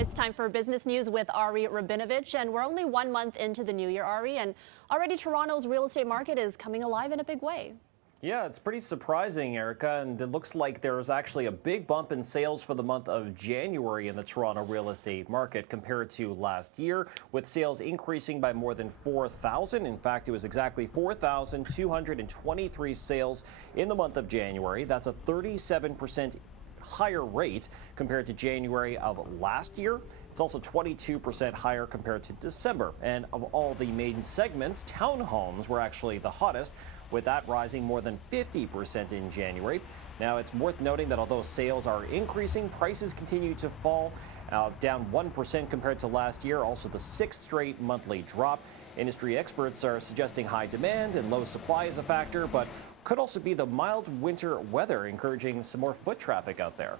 It's time for business news with Ari Rabinovich, and we're only 1 month into the new year, Ari, and already Toronto's real estate market is coming alive in a big way. Yeah, it's pretty surprising, Erica, and it looks like there's actually a big bump in sales for the month of January in the Toronto real estate market compared to last year, with sales increasing by more than 4,000. In fact, it was exactly 4,223 sales in the month of January. That's a 37% higher rate compared to January of last year. It's also 22% higher compared to December. And of all the main segments, townhomes were actually the hottest, with that rising more than 50% in January. Now, it's worth noting that although sales are increasing, prices continue to fall, down 1% compared to last year, also the sixth straight monthly drop. Industry experts are suggesting high demand and low supply is a factor, but could also be the mild winter weather encouraging some more foot traffic out there.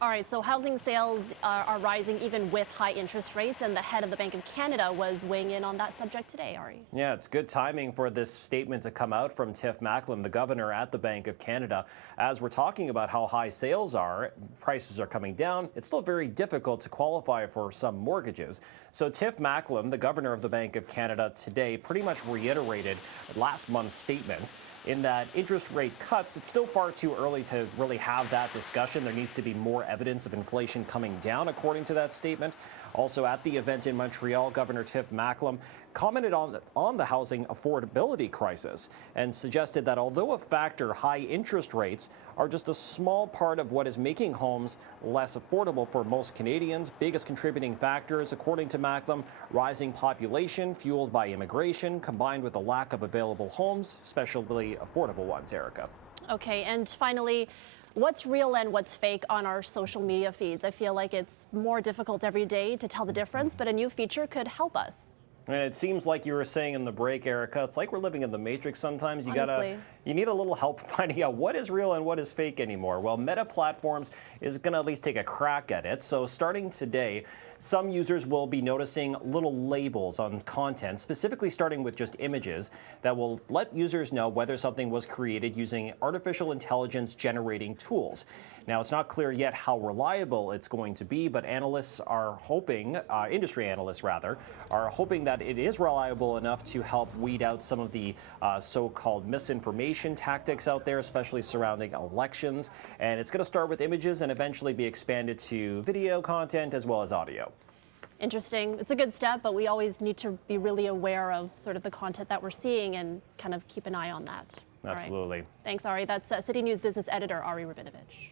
All right, so housing sales are rising even with high interest rates, and the head of the Bank of Canada was weighing in on that subject today, Ari. Yeah, it's good timing for this statement to come out from Tiff Macklem, the governor at the Bank of Canada. As we're talking about how high sales are, prices are coming down, it's still very difficult to qualify for some mortgages. So Tiff Macklem, the governor of the Bank of Canada today, pretty much reiterated last month's statement in that interest rate cuts, it's still far too early to really have that discussion. There needs to be more evidence of inflation coming down, according to that statement. Also at the event in Montreal, Governor Tiff Macklem commented on the housing affordability crisis and suggested that although a factor, high interest rates are just a small part of what is making homes less affordable for most Canadians. Biggest contributing factors, according to Macklem, rising population fueled by immigration combined with a lack of available homes, especially affordable ones, Erica. Okay, and finally, what's real and what's fake on our social media feeds? I feel like it's more difficult every day to tell the difference, but a new feature could help us. And it seems like you were saying in the break, Erica, it's like we're living in the Matrix sometimes. Honestly. You need a little help finding out what is real and what is fake anymore. Well, Meta Platforms is going to at least take a crack at it. So starting today, some users will be noticing little labels on content, specifically starting with just images, that will let users know whether something was created using artificial intelligence generating tools. Now, it's not clear yet how reliable it's going to be, but analysts are hoping, industry analysts rather, are hoping that it is reliable enough to help weed out some of the so-called misinformation tactics out there, especially surrounding elections. And it's going to start with images and eventually be expanded to video content as well as audio. Interesting. It's a good step, but we always need to be really aware of sort of the content that we're seeing and kind of keep an eye on that. Absolutely. All right. Thanks, Ari. That's City News business editor Ari Rabinovich.